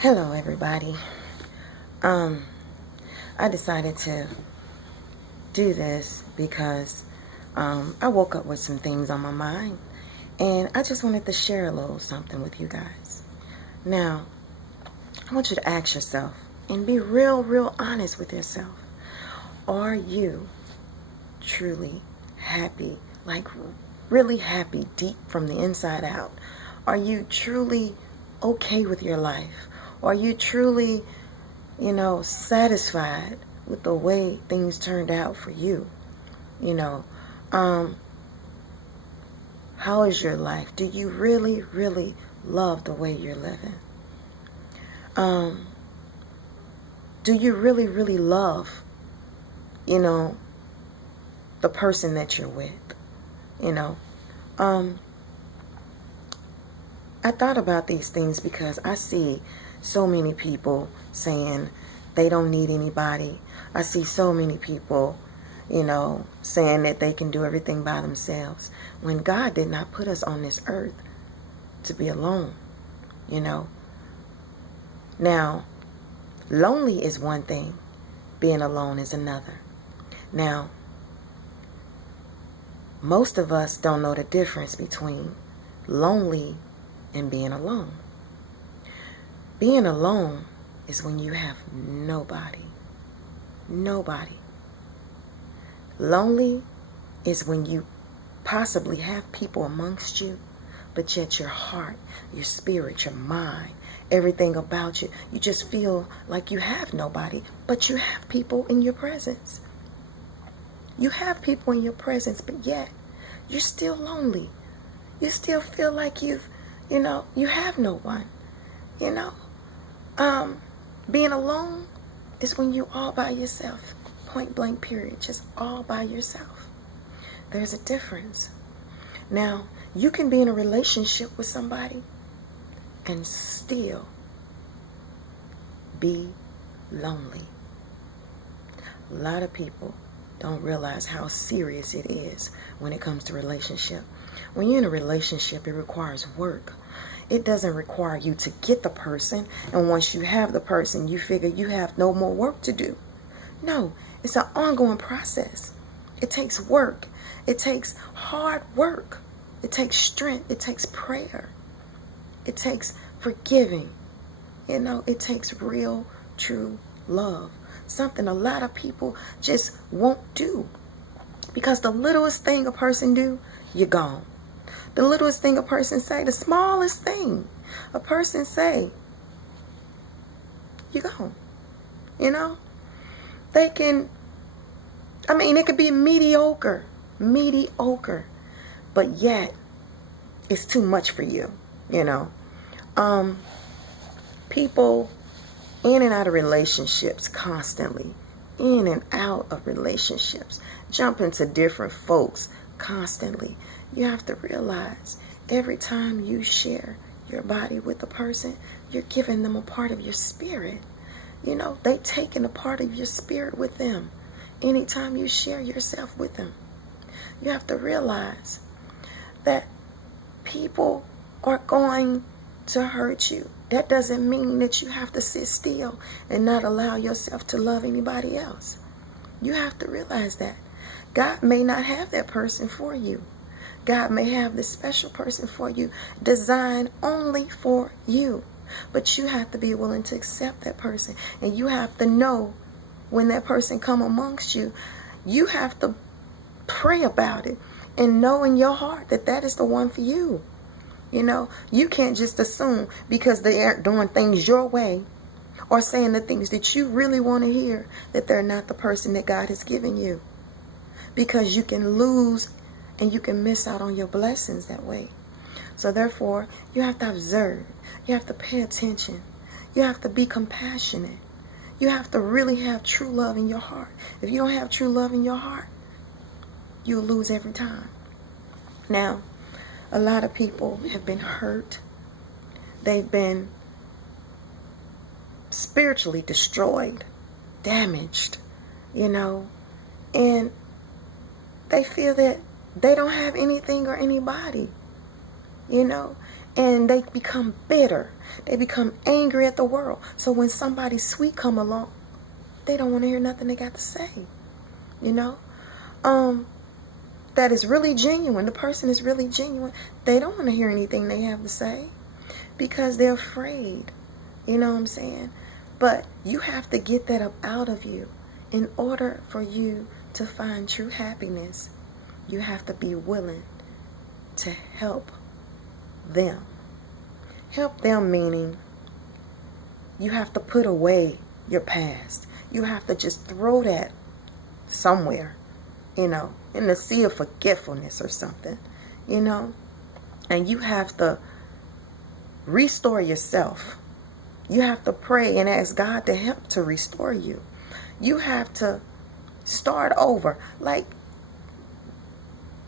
Hello everybody. I decided to do this because I woke up with some things on my mind and I just wanted to share a little something with you guys. Now, I want you to ask yourself and be real honest with yourself. Are you truly happy, like really happy deep from the inside out? Are you truly okay with your life? Are you truly, satisfied with the way things turned out for you? How is your life? Do you really love the way you're living? Do you really love, the person that you're with? I thought about these things because I see so many people saying they don't need anybody. I see so many people, saying that they can do everything by themselves, when God did not put us on this earth to be alone, Now, lonely is one thing, being alone is another. Now, most of us don't know the difference between lonely and being alone. Being alone is when you have nobody. Nobody. Lonely is when you possibly have people amongst you, but yet your heart, your spirit, your mind, everything about you, you just feel like you have nobody, but you have people in your presence. You have people in your presence, but yet you're still lonely. You still feel like you have no one. Being alone is when you're all by yourself. Point blank period. Just all by yourself. There's a difference. Now, you can be in a relationship with somebody and still be lonely. A lot of people don't realize how serious it is when it comes to relationship. When you're in a relationship, it requires work. It doesn't require you to get the person, and once you have the person, you figure you have no more work to do. No, it's an ongoing process. It takes work. It takes hard work. It takes strength. It takes prayer. It takes forgiving. It takes real, true love. Something a lot of people just won't do. Because the littlest thing a person do, you're gone. The littlest thing a person say, the smallest thing a person say, you're gone. They can, it could be mediocre, but yet it's too much for you, People in and out of relationships constantly, in and out of relationships, jump into different folks constantly. You have to realize every time you share your body with a person, you're giving them a part of your spirit. They taking a part of your spirit with them anytime you share yourself with them. You have to realize that people are going to hurt you. That doesn't mean that you have to sit still and not allow yourself to love anybody else. You have to realize that God may not have that person for you. God may have this special person for you, designed only for you. But you have to be willing to accept that person. And you have to know when that person come amongst you, you have to pray about it and know in your heart that that is the one for you. You can't just assume because they aren't doing things your way or saying the things that you really want to hear that they're not the person that God has given you. Because you can lose and you can miss out on your blessings that way. So therefore, you have to observe. You have to pay attention. You have to be compassionate. You have to really have true love in your heart. If you don't have true love in your heart, you'll lose every time. Now, a lot of people have been hurt. They've been spiritually destroyed, damaged, and they feel that they don't have anything or anybody, And they become bitter. They become angry at the world. So when somebody sweet come along, they don't want to hear nothing they got to say. You know? That is really genuine. The person is really genuine. They don't want to hear anything they have to say because they're afraid. You know what I'm saying? But you have to get that up out of you. In order for you to find true happiness, you have to be willing to help them. Help them meaning you have to put away your past. You have to just throw that somewhere, you know, in the sea of forgetfulness or something, you know. And you have to restore yourself. You have to pray and ask God to help to restore you. You have to start over. Like,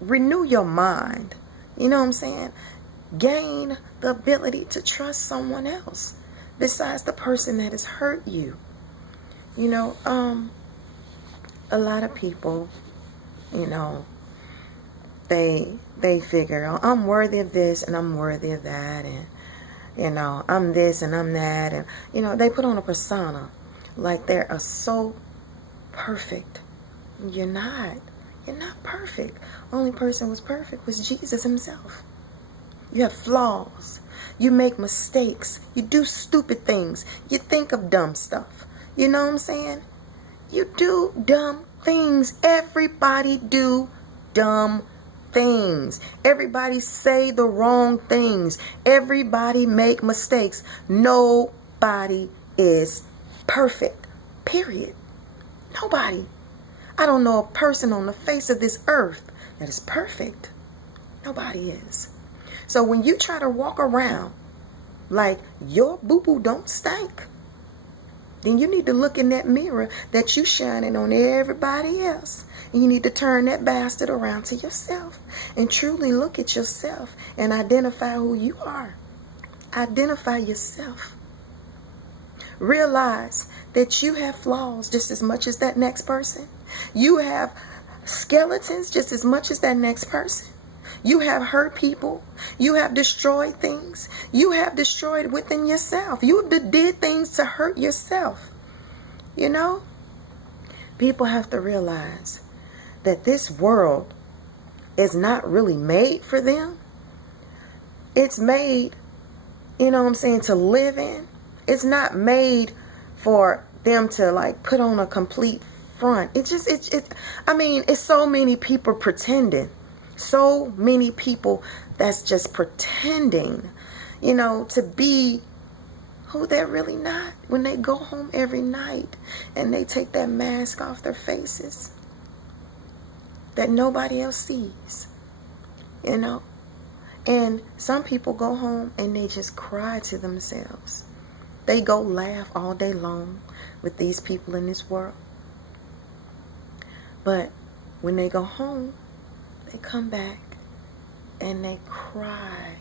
renew your mind. You know what I'm saying? Gain the ability to trust someone else besides the person that has hurt you. You know, a lot of people, you know, they figure, oh, I'm worthy of this and I'm worthy of that, and you know, I'm this and I'm that, and you know, they put on a persona like they're so perfect. You're not. You're not perfect. Only person who was perfect was Jesus himself. You have flaws. You make mistakes. You do stupid things. You think of dumb stuff. You know what I'm saying? You do dumb things. Everybody do dumb things. Everybody say the wrong things. Everybody make mistakes. Nobody is perfect. Period. Nobody. I don't know a person on the face of this earth that is perfect. Nobody is. So when you try to walk around like your boo-boo don't stink, then you need to look in that mirror that you shining on everybody else. And you need to turn that bastard around to yourself and truly look at yourself and identify who you are. Identify yourself. Realize that you have flaws just as much as that next person. You have skeletons just as much as that next person. You have hurt people. You have destroyed things. You have destroyed within yourself. You did things to hurt yourself. You know? People have to realize that this world is not really made for them. It's made, you know what I'm saying, to live in. It's not made for them to like put on a complete front. It's so many people pretending. So many people that's just pretending, you know, to be who they're really not. When they go home every night and they take that mask off their faces that nobody else sees, you know. And some people go home and they just cry to themselves. They go laugh all day long with these people in this world. But when they go home, they come back and they cry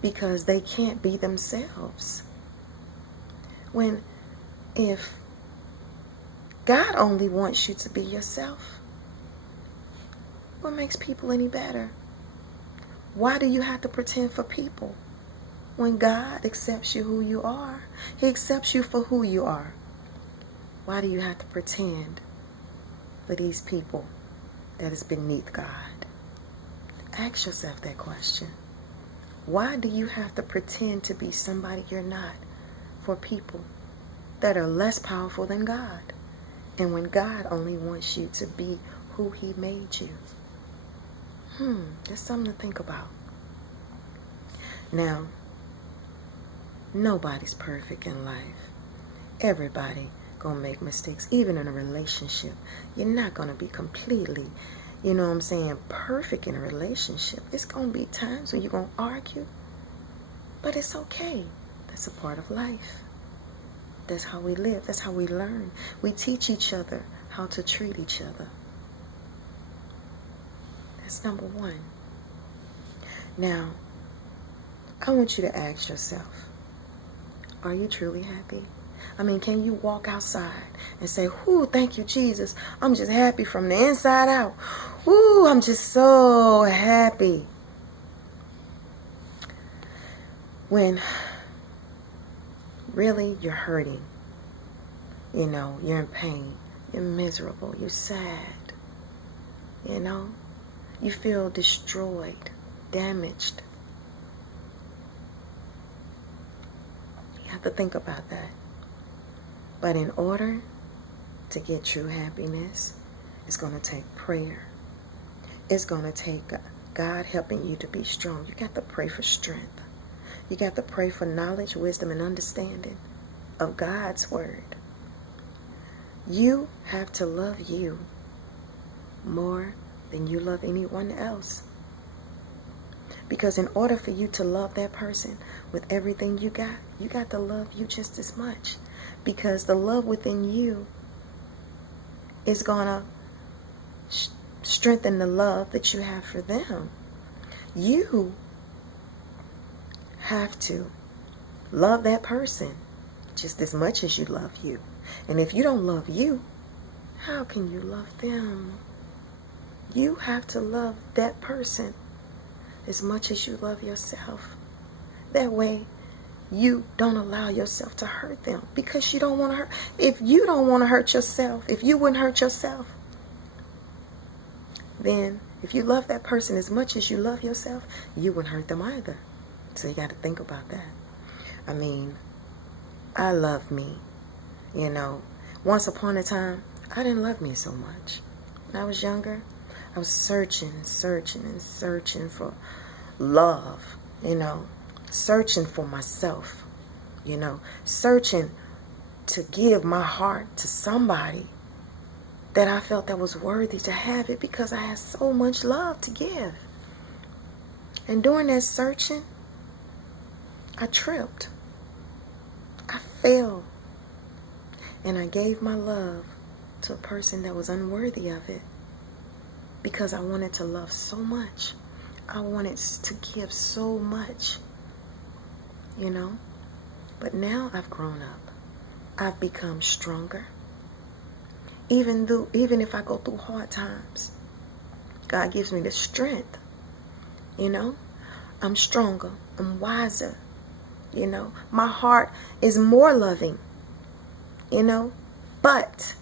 because they can't be themselves. When if God only wants you to be yourself, what makes people any better? Why do you have to pretend for people? When God accepts you who you are, He accepts you for who you are. Why do you have to pretend for these people that is beneath God? Ask yourself that question. Why do you have to pretend to be somebody you're not for people that are less powerful than God? And when God only wants you to be who He made you. That's something to think about. Now, nobody's perfect in life. Everybody gonna make mistakes. Even in a relationship, you're not gonna be completely, you know what I'm saying, perfect in a relationship. It's gonna be times when you're gonna argue, but it's okay. That's a part of life. That's how we live. That's how we learn. We teach each other how to treat each other. That's number one. Now, I want you to ask yourself, are you truly happy? I mean, can you walk outside and say, whoo, thank you, Jesus. I'm just happy from the inside out. Whoo, I'm just so happy. when really you're hurting, you know, you're in pain, you're miserable, you're sad, you know, you feel destroyed, damaged. You have to think about that. But in order to get true happiness, it's going to take prayer. It's going to take God helping you to be strong. You got to pray for strength. You got to pray for knowledge, wisdom, and understanding of God's word. You have to love you more than you love anyone else. Because in order for you to love that person with everything you got to love you just as much. Because the love within you is going to strengthen the love that you have for them. You have to love that person just as much as you love you. And if you don't love you, how can you love them? You have to love that person as much as you love yourself. That way, you don't allow yourself to hurt them, because you don't want to hurt. If you don't want to hurt yourself, if you wouldn't hurt yourself, then if you love that person as much as you love yourself, you wouldn't hurt them either. So you got to think about that. I mean, I love me. You know, once upon a time, I didn't love me so much. When I was younger, I was searching for love, you know, searching for myself, you know, searching to give my heart to somebody that I felt that was worthy to have it, because I had so much love to give. And during that searching, I tripped. I fell. And I gave my love to a person that was unworthy of it, because I wanted to love so much. I wanted to give so much, you know. But now I've grown up. I've become stronger. Even if I go through hard times, God gives me the strength, you know. I'm stronger. I'm wiser, you know. My heart is more loving, you know. But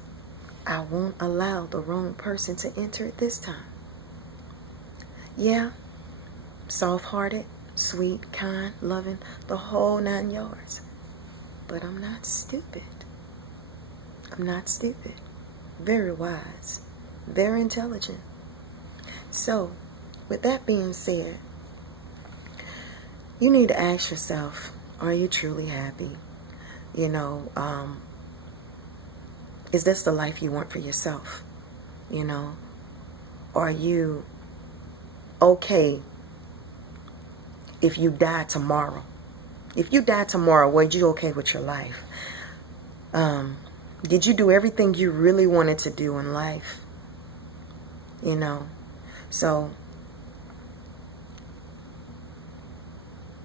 I won't allow the wrong person to enter it this time. Yeah, soft-hearted, sweet, kind, loving, the whole 9 yards. But I'm not stupid. I'm not stupid. Very wise. Very intelligent. So, with that being said, you need to ask yourself, are you truly happy? You know, is this the life you want for yourself? You know, are you okay if you die tomorrow? If you die tomorrow, were you okay with your life? Did you do everything you really wanted to do in life? You know, so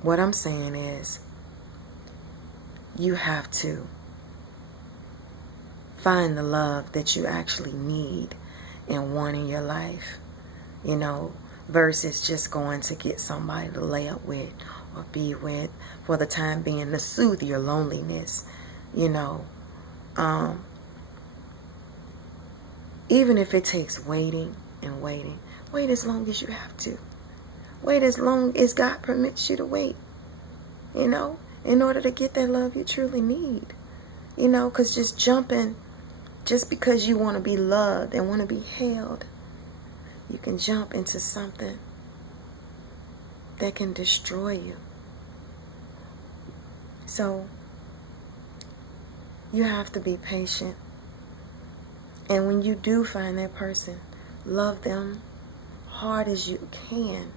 what I'm saying is, you have to find the love that you actually need and want in your life, you know, versus just going to get somebody to lay up with or be with for the time being to soothe your loneliness, you know. Even if it takes waiting and waiting, wait as long as you have to. Wait as long as God permits you to wait, you know, in order to get that love you truly need. You know, because just jumping, just because you want to be loved and want to be held, you can jump into something that can destroy you. So, you have to be patient. And when you do find that person, love them hard as you can.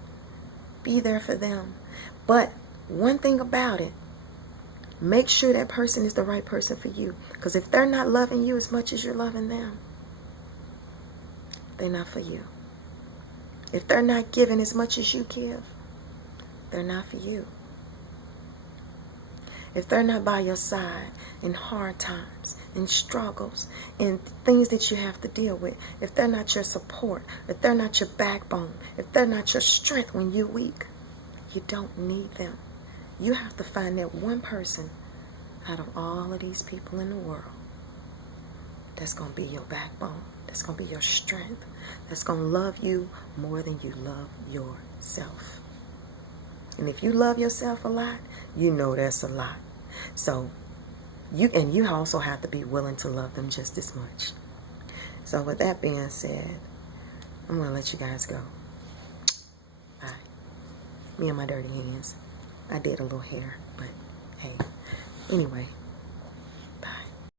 Be there for them. But one thing about it, make sure that person is the right person for you. Because if they're not loving you as much as you're loving them, they're not for you. If they're not giving as much as you give, they're not for you. If they're not by your side in hard times, in struggles, in things that you have to deal with, if they're not your support, if they're not your backbone, if they're not your strength when you're weak, you don't need them. You have to find that one person out of all of these people in the world that's going to be your backbone, that's going to be your strength, that's going to love you more than you love yourself. And if you love yourself a lot, you know that's a lot. So you also have to be willing to love them just as much. So with that being said, I'm going to let you guys go. Bye. Me and my dirty hands. I did a little hair, but hey. Anyway.